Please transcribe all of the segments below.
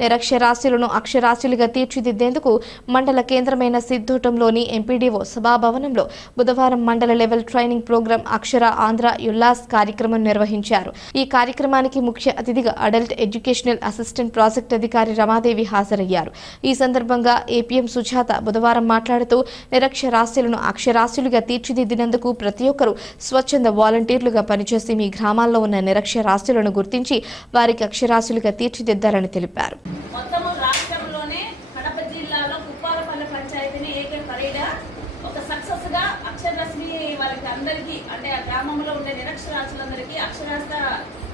నిరక్షరాస్యులను అక్షరాస్యులుగా తీర్చిదిద్దేందుకు మండల కేంద్రమైన సిద్ధోటంలోని ఎంపీడీఓ సభాభవనంలో బుధవారం మండల లెవెల్ ట్రైనింగ్ ప్రోగ్రాం అక్షర ఆంధ్ర యుల్లాస్ కార్యక్రమం నిర్వహించారు. ఈ కార్యక్రమానికి ముఖ్య అతిథిగా అడల్ట్ ఎడ్యుకేషనల్ అసిస్టెంట్ ప్రాజెక్ట్ అధికారి రమాదేవి హాజరయ్యారు. ఈ సందర్భంగా ఏపీఎం సుజాత బుధవారం మాట్లాడుతూ నిరక్షరాస్యులను అక్షరాస్యులుగా తీర్చిదిద్దినందుకు ప్రతి ఒక్కరూ స్వచ్ఛంద వాలంటీర్లుగా పనిచేసి మీ గ్రామాల్లో ఉన్న నిరక్షరాస్యులను గుర్తించి వారికి అక్షరాస్యులుగా తీర్చిదిద్దారని తెలిపారు. మొత్తము రాష్ట్రంలోనే కడప జిల్లాలో కుప్పాలపల్లి పంచాయతీని ఏకపరిగా ఒక సక్సెస్ గా అక్షరరశ్మి వాళ్ళకి అందరికీ అంటే ఆ గ్రామంలో ఉండే నిరక్షరాస్యులందరికీ అక్షరాస్యత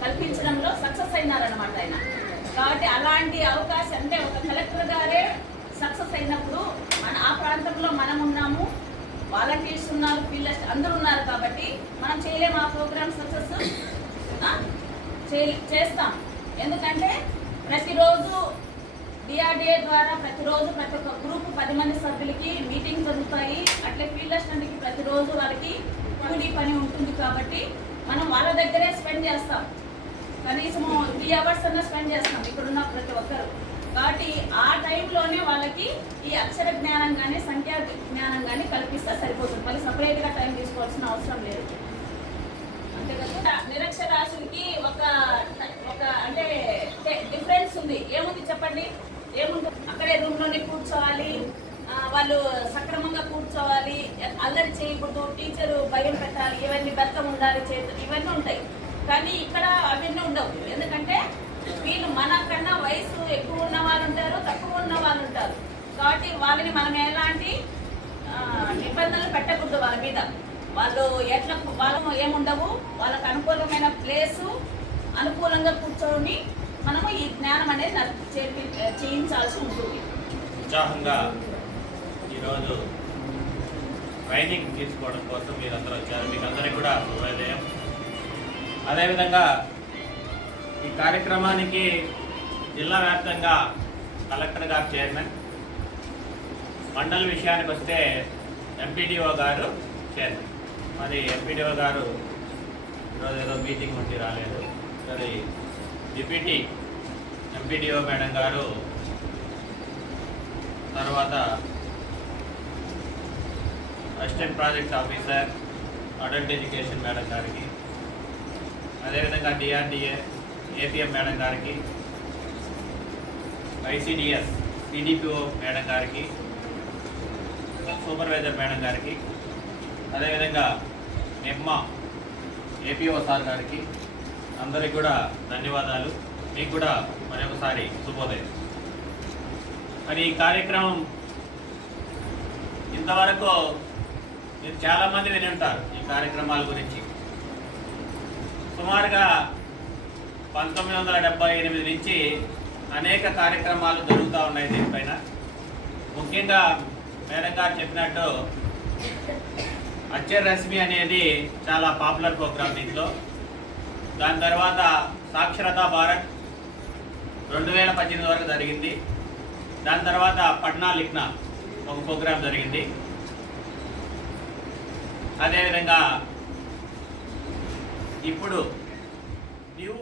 కల్పించడంలో సక్సెస్ అయినారన్నమాట ఆయన. కాబట్టి అలాంటి అవకాశం అంటే ఒక కలెక్టర్ గారే సక్సెస్ అయినప్పుడు ఆ ప్రాంతంలో మనం ఉన్నాము, వాలంటీర్స్ ఉన్నారు, ఫీల్డ్ అందరూ ఉన్నారు కాబట్టి మనం చేయలేము. ఆ ప్రోగ్రామ్ సక్సెస్ చేస్తాం. ఎందుకంటే ప్రతిరోజు డిఆర్డిఏ ద్వారా ప్రతిరోజు ప్రతి ఒక్క గ్రూప్ 10 మంది సభ్యులకి మీటింగ్ జరుగుతాయి. అట్లే ఫీల్డ్ అసిస్టెంట్కి ప్రతిరోజు వాళ్ళకి కూలీ పని ఉంటుంది కాబట్టి మనం వాళ్ళ దగ్గరే స్పెండ్ చేస్తాం. కనీసం 3 hours అన్నా స్పెండ్ చేస్తాం ఇక్కడున్న ప్రతి ఒక్కరు. కాబట్టి ఆ టైంలోనే వాళ్ళకి ఈ అక్షర జ్ఞానం కానీ సంఖ్యా జ్ఞానం కానీ కల్పిస్తే సరిపోతుంది. మళ్ళీ సపరేట్గా టైం తీసుకోవాల్సిన అవసరం లేదు. అంతే కదా. నిరక్షరాస్యులకి ఒక అంటే డిఫరెన్స్ ఉంది. ఏముంది చెప్పండి? ఏముంది? అక్కడే రూమ్లోనే కూర్చోవాలి, వాళ్ళు సక్రమంగా కూర్చోవాలి, అల్లరి చేయకూడదు, టీచరు భయం పెట్టాలి, ఇవన్నీ బెత్తం ఉండాలి, చేతులు ఇవన్నీ ఉంటాయి. కానీ ఇక్కడ అవన్నీ ఉండవు. ఎందుకంటే వీళ్ళు మనకన్నా వయసు ఎక్కువ ఉన్న వాళ్ళు ఉంటారు, తక్కువ ఉన్న వాళ్ళు ఉంటారు. కాబట్టి వాళ్ళని మనం ఎలాంటి నిబంధనలు పెట్టకూడదు వాళ్ళ మీద. వాళ్ళు ఎట్లా వాళ్ళు ఏముండవు, వాళ్ళకు అనుకూలమైన ప్లేసు అనుకూలంగా కూర్చొని మనము ఈ జ్ఞానం అనేది చేయించాల్సి ఉంటుంది. ఉత్సాహంగా ఈరోజు ట్రైనింగ్ తీసుకోవడం కోసం మీరందరూ వచ్చారు. మీకు అందరికీ కూడా శుభోదయం. అదేవిధంగా ఈ కార్యక్రమానికి జిల్లా వ్యాప్తంగా కలెక్టర్ గారు చైర్మన్, మండల విషయానికి వస్తే ఎంపీడీఓ గారు చైర్మన్. మరి ఎంపీడీఓ గారు ఈరోజు ఏదో మీటింగ్ ఉండి రాలేదు. మరి డిప్యూటీ ఎంపీడీఓ మేడం గారు, తర్వాత assistant project officer adult education madam గారికి, అదేవిధంగా డిఆర్డిఏ ఏపీఎం మేడం గారికి, ఐసిడిఎస్ సిడిపిఓ మేడం గారికి, సూపర్వైజర్ మేడం గారికి, అదేవిధంగా నిమ్మ ఏపీఓ సార్ గారికి అందరికి కూడా ధన్యవాదాలు. మీకు కూడా మరొకసారి శుభోదయం. మరి ఈ కార్యక్రమం ఇంతవరకు మీరు చాలామంది విని ఉంటారు ఈ కార్యక్రమాల గురించి. సుమారుగా 1978 నుంచి అనేక కార్యక్రమాలు జరుగుతూ ఉన్నాయి దీనిపైన. ముఖ్యంగా మేడం గారు చెప్పినట్టు అక్షరరశ్మి అనేది చాలా పాపులర్ ప్రోగ్రామ్ దీంట్లో. దాని తర్వాత సాక్షరతా భారత్ 2018 వరకు జరిగింది. దాని తర్వాత పట్నా లిఖనా ఒక ప్రోగ్రాం జరిగింది. అదేవిధంగా ఇప్పుడు న్యూ